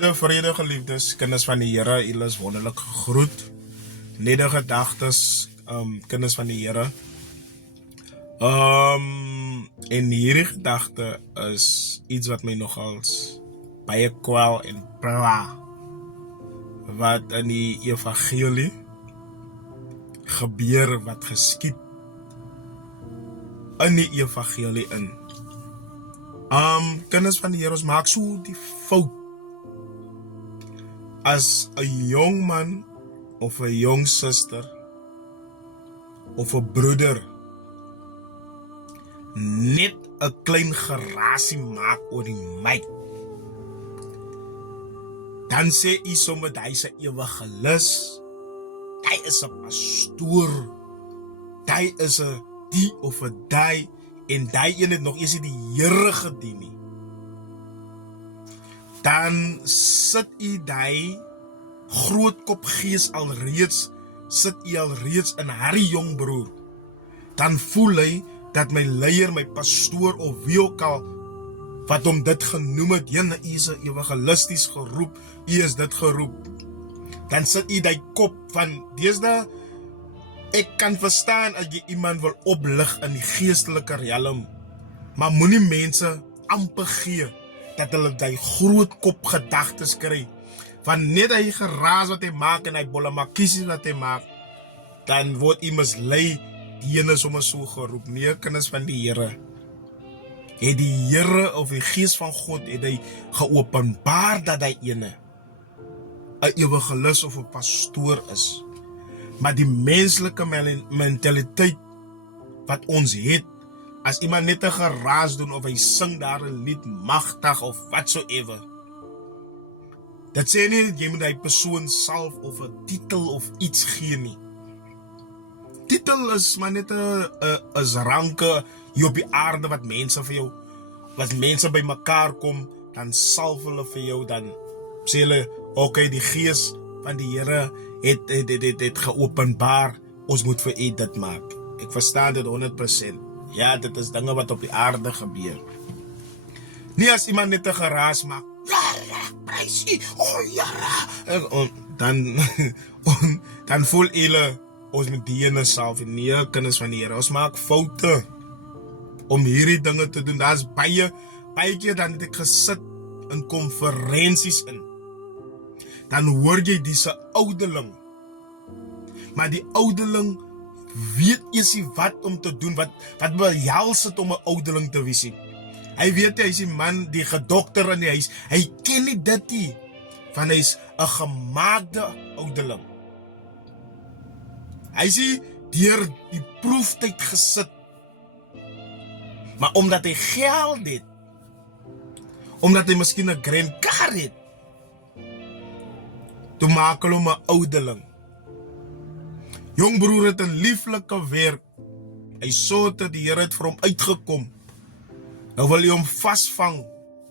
Vrede geliefdes, kinders van die Here, julle is wonderlik gegroet. Nedergedagtes, kinders van die Here. En hierdie gedagte is iets wat my nogals baie kwel en pla. Wat in die evangelie gebeur, wat geskied in die evangelie in. Kinders van die Here, ons maak so die fout. As 'n jong man of 'n jong suster of 'n broeder net 'n klein gerasie maak oor die mic, dan sê hy sommer hy is 'n evangelis, hy is 'n pastoor, hy is 'n die of 'n daai, en daai een het nog eers nie die Here gedien nie. Dan sit u daai grootkop gees alreeds, sit u alreeds in Harry jong broer. Dan voel hy dat my leier, my pastoor of wie ook al wat hom dit genoem het, u is 'n evangelisties geroep, u is dit geroep. Dan sit u daai kop van deesdae. Ek kan verstaan as jy iemand wil oplig in die geestelike realm, maar moenie mense amper gee dat hulle die groot kop gedagtes kry, van net hy geraas wat hy maak en hy bollemakies wat hy maak, dan word hy mislei, die ene sommer so geroep. Nee, kinders van die Here, het die Here of die gees van God, het hy geopenbaar dat hy ene 'n evangelis of 'n pastoor is. Maar die menslike mentaliteit wat ons het, as iemand net 'n geraas doen of hy sing daar 'n lied magtig of whatsoever, dit sê nie dat jy moet die persoon salf of 'n titel of iets gee nie. Titel is maar net 'n ranke hier op die aarde wat mense vir jou, wat mense by mekaar kom, dan salf hulle vir jou, dan sê hulle, okay, die gees van die Here het geopenbaar, ons moet vir u dit maak. Ek verstaan dit 100%. Ja, dit is dinge wat op die aarde gebeur. Nie as iemand net 'n geraas maak, prys u, dan voel hulle, ons moet die ene salf. Nee, kinders van die Here, ons maak foute om hierdie dinge te doen. Daar's baie keer dan het ek gesit in konferensies in. Dan hoor jy diese ouderling. Maar die ouderling weet eers nie wat om te doen, wat behels het om 'n ouderling te wees. Hy weet hy is die man, die gedokter in die huis. Hy ken nie dit nie, want hy is 'n gemaakte ouderling. Hy is deur die proeftyd gesit. Maar omdat hy geld het, omdat hy miskien 'n grand car het, toe maak hulle hom 'n ouderling. Jong broer het 'n lieflike werk. Hy so dat die Here het vir hom uitgekom. Nou wil hy hom vasvang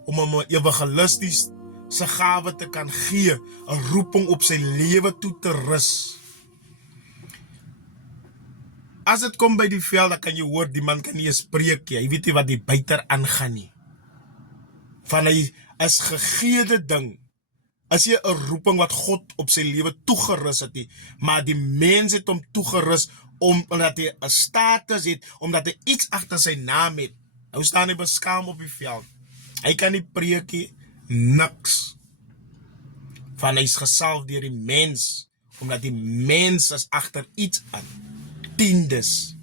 om hom 'n evangelisties se gawe te kan gee, 'n roeping op sy lewe toe te rus. As dit kom by die veld, dan kan jy hoor, die man kan nie eens preek nie. Hy weet nie wat die buiter aangaan nie. Van hy is gegeede ding. As jy 'n roeping wat God op sy lewe toegerus het, maar die mens het hom toegerus omdat hy 'n status het, omdat hy iets agter sy naam het. Nou staan hy beskaam op die veld. Hy kan nie preek nie, niks. Van hy is gesalf deur die mens, omdat die mens is agter iets aan. Tiendes.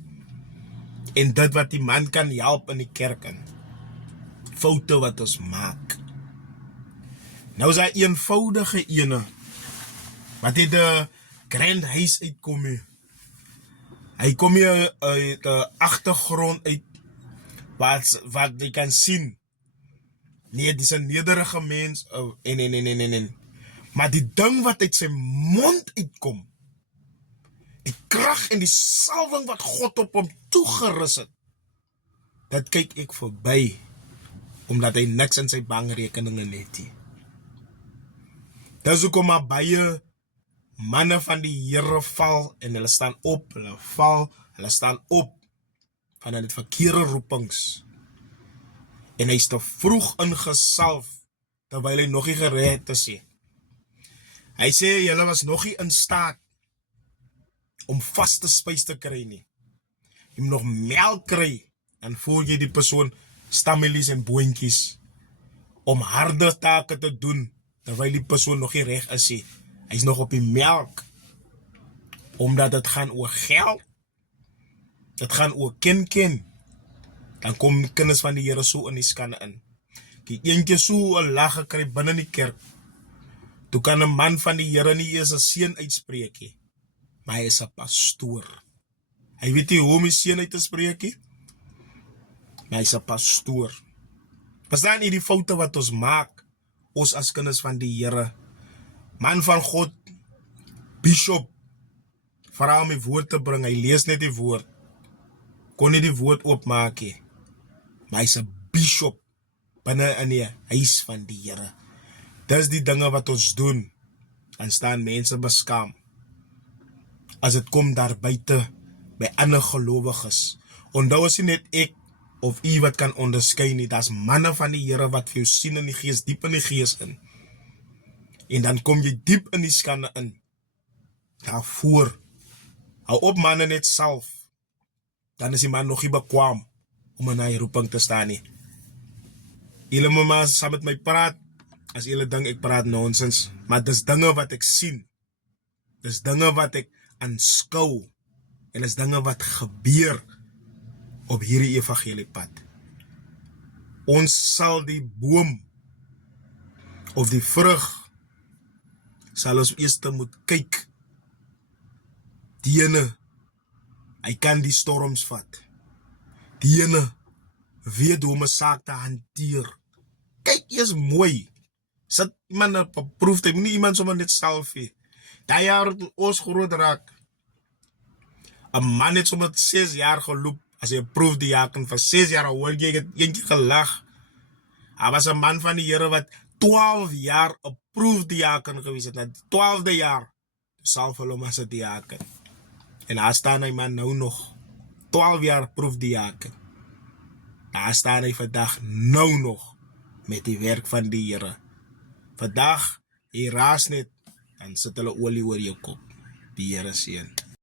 En dit wat die man kan help in die kerk in. Foute wat ons maak. Nou is hy eenvoudige ene, wat hy die grand huis uitkom hier. Hy kom hier uit die agtergrond uit, wat jy kan sien. Nee, dis 'n nederige mens, en. Maar die ding wat uit sy mond uitkom, die krag en die salwing wat God op hom toegerus het, dit kyk ek verby, omdat hy niks in sy bankrekeninge het nie. Dis hoekom maar baie manne van die Here val, en hulle staan op, hulle val, hulle staan op, van hulle verkeerde roepings. En hy is te vroeg ingesalf, terwyl hy nog nie gered is nie. Hy sê julle was nog nie in staat om vaste spys te kry nie. Jy moet nog melk kry, dan voel jy die persoon stamelies en boontjies om harde take te doen, terwyl die persoon nog nie reg is nie. Hy is nog op die melk, omdat het gaan oor geld, het gaan oor ken, dan kom kinders van die Here so in die skande in. Die eentjie so 'n lag gekry binne die kerk, toe kan 'n man van die Here nie eers 'n seën uitspreek nie, maar hy is 'n pastoor. Hy weet nie hoe om die seën uit te spreek nie, maar hy is 'n pastoor. Verstaan jy die foute wat ons maak, ons as kinders van die Here? Man van God, bishop, vra om die woord te bring, hy lees net die woord, kon nie die woord oopmaak nie, maar hy is 'n bishop binne in die huis van die Here. Dis die dinge wat ons doen, en staan mense beskaam, as het kom daar buite, by ander gelowiges. Onthou is nie net ek, of u wat kan onderskei nie, daar's manne van die Here wat vir jou sien in die gees, diep in die gees in. En dan kom jy diep in die skande in. Daarvoor, hou op manne net self, dan is die man nog nie bekwaam om in hy roeping te staan nie. Julle moet maar saam met my praat, as julle dink ek praat nonsens, maar dis dinge wat ek sien, dis dinge wat ek aanskou, en dis dinge wat gebeur op hierdie evangeliepad. Ons sal die boom of die vrug sal ons eers moet kyk. Die ene, hy kan die storms vat. Die ene weet hoe om 'n saak te hanteer. Kyk eers mooi. Sit iemand op 'n proef, jy moet nie iemand sommer net self hê. Daai jaar toe ons groot raak, 'n man het sommer 6 jaar geloop, as hy 'n proefdiaken vir 6 jaar, hoor jy het eentjie gelag. Hy was 'n man van die Here wat 12 jaar 'n proefdiaken gewees het, na die 12de jaar, salf hulle hom as 'n diaken. En daar staan hy man nou nog, 12 jaar proefdiaken. Daar staan hy vandag nou nog, met die werk van die Here. Vandag, jy raas net, dan sit hulle olie oor jou kop. Die Here seën.